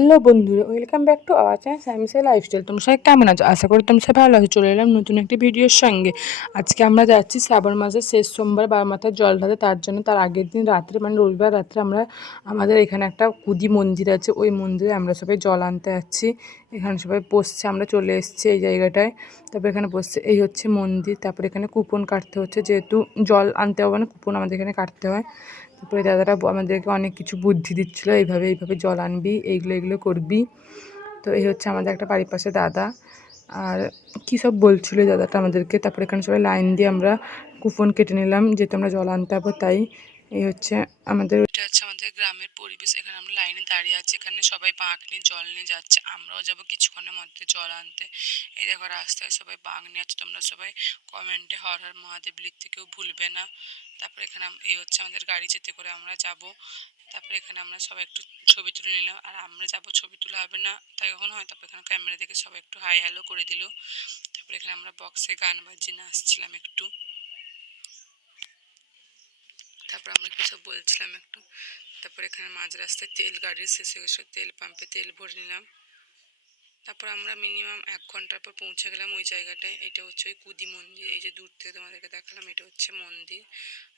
Hello বন্ধুরা, welcome back to our channel Samsay lifestyle. তোমরা সবাই কেমন আছো? আশা করি তোমরা সবাই ভালো আছো। চলে এলাম নতুন একটি ভিডিওর সঙ্গে। আজকে আমরা যাচ্ছি শ্রাবণ মাসের শেষ সোমবার বারমাথার জল ঢালতে। তার জন্য তার আগের দিন রাত্রে মানে রবিবার রাত্রে আমরা আমাদের এখানে একটা কুদি মন্দির আছে, ওই মন্দিরে আমরা সবাই জল আনতে যাচ্ছি। এখানে সবাই বসছে, আমরা চলে এসেছি এই জায়গাটায়। তারপর এখানে বসছে, এই হচ্ছে মন্দির। তারপর এখানে কুপন কাটতে হচ্ছে, যেহেতু জল আনতে হবে না, কুপন আমাদের এখানে কাটতে হয়। তারপরে দাদারা আমাদেরকে অনেক কিছু বুদ্ধি দিচ্ছিলো, এইভাবে এইভাবে জল আনবি, এইগুলো এগুলো করবি। তো এই হচ্ছে আমাদের একটা বাড়ির পাশে দাদা, আর কী সব বলছিলো দাদাটা আমাদেরকে। তারপরে এখানে সবাই লাইন দিয়ে আমরা কুপন কেটে নিলাম, যেহেতু আমরা জল আনতে হবে তাই। এই হচ্ছে এটা হচ্ছে আমাদের গ্রামের পরিবেশ। এখানে আমরা লাইনে দাঁড়িয়ে আছি, এখানে সবাই বাঁক নিয়ে জল নিয়ে যাচ্ছে, আমরাও যাবো কিছুক্ষণের মধ্যে জল আনতে। এই দেখো রাস্তায় সবাই বাঁক নিয়ে আছে। তোমরা সবাই কমেন্টে হর হর মহাদেব লিখতে কেউ ভুলবে না। তারপরে এখানে এই হচ্ছে আমাদের গাড়ি, যেতে করে আমরা যাব। তারপরে এখানে আমরা সবাই একটু ছবি তুলে নিলাম, আর আমরা যাব ছবি তোলা হবে না তাই কখন হয়। তারপর এখানে ক্যামেরা দেখে সবাই একটু হাই হ্যালো করে দিল। তারপরে এখানে আমরা বক্সে গান বাজিয়ে নাচছিলাম একটু। তারপর আমরা কী সব বলছিলাম একটু। তারপর এখানে মাঝ রাস্তায় তেল গাড়ির শেষে গেছে, তেল পাম্পে তেল ভরে নিলাম। তারপর আমরা মিনিমাম 1 ঘন্টার পর পৌঁছে গেলাম ওই জায়গাটায়। এটা হচ্ছে ওই কুদি মন্দির, এই যে দূর থেকে তোমাদেরকে দেখালাম, এটা হচ্ছে মন্দির।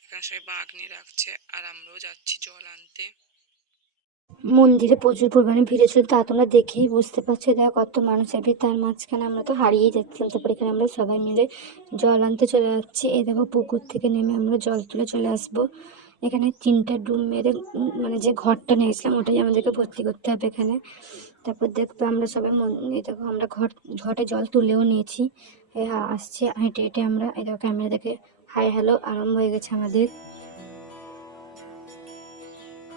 এখানে সবাই বাঁক নিয়ে রাখছে, আর আমরাও যাচ্ছি জল আনতে। মন্দিরে প্রচুর পরিমাণে ভিড় ছিল, তা তোমরা দেখেই বুঝতে পারছো। দেখো কত মানুষ আছে, তার মাঝখানে আমরা তো হারিয়েই যাচ্ছিলাম। তারপর এখানে আমরা সবাই মিলে জল আনতে চলে যাচ্ছি। এই দেখো পুকুর থেকে নেমে আমরা জল তুলে চলে আসবো। এখানে 3টা ডুব মেরে মানে যে ঘরটা নিয়েছিলাম ওটাই আমাদেরকে ভর্তি করতে হবে এখানে। তারপর দেখবো আমরা সবাই এই দেখো আমরা ঘটে জল তুলেও নিয়েছি। আসছে হেঁটে হেঁটে আমরা, এই দেখো ক্যামেরা দেখে হাই হ্যালো আরম্ভ হয়ে গেছে আমাদের।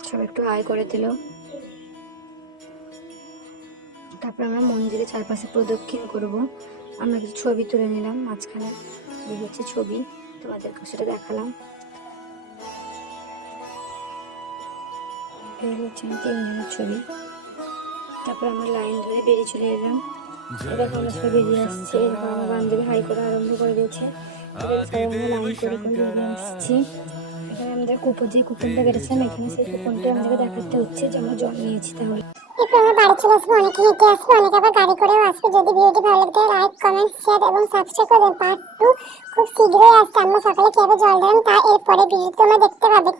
সব একটু হাই করে দিল। তারপর আমরা মন্দিরের চারপাশে প্রদক্ষিণ করব। আমরা কিছু ছবি তুলে নিলাম মাঝখানে, এই হচ্ছে ছবি, তোমাদেরকে সেটা দেখালাম। এই হচ্ছে 3 জনের ছবি। তারপর আমরা লাইন ধরে বেরিয়ে চলে এলাম। এবার আমরা সবাই বেরিয়ে আসছি। এরপর আমার বান্ধবী হাই করা আরম্ভ করে দিয়েছে। সবাই আমরা লাইন করে করে বেরিয়ে আসছি। এখানে আমাদের যে কুপনটা কেটেছিলাম, এখানে সেই কুপনটা আমাদেরকে দেখাতে হচ্ছে যে আমরা জল নিয়েছি। তাহলে এরপর আমরা বাড়ি চলে আসবো, অনেকে হেঁটে আসবো, অনেকে আবার গাড়ি করেও আসবে। যদি ভিডিওটি ভালো লাগে লাইক কমেন্ট শেয়ার এবং সাবস্ক্রাইব করে দেন। পার্ট 2 খুব শীঘ্রই আসছে। আমরা সকালে কিভাবে জল ঢালাম তা এরপরে ভিডিওতে তোমরা দেখতে পাবে।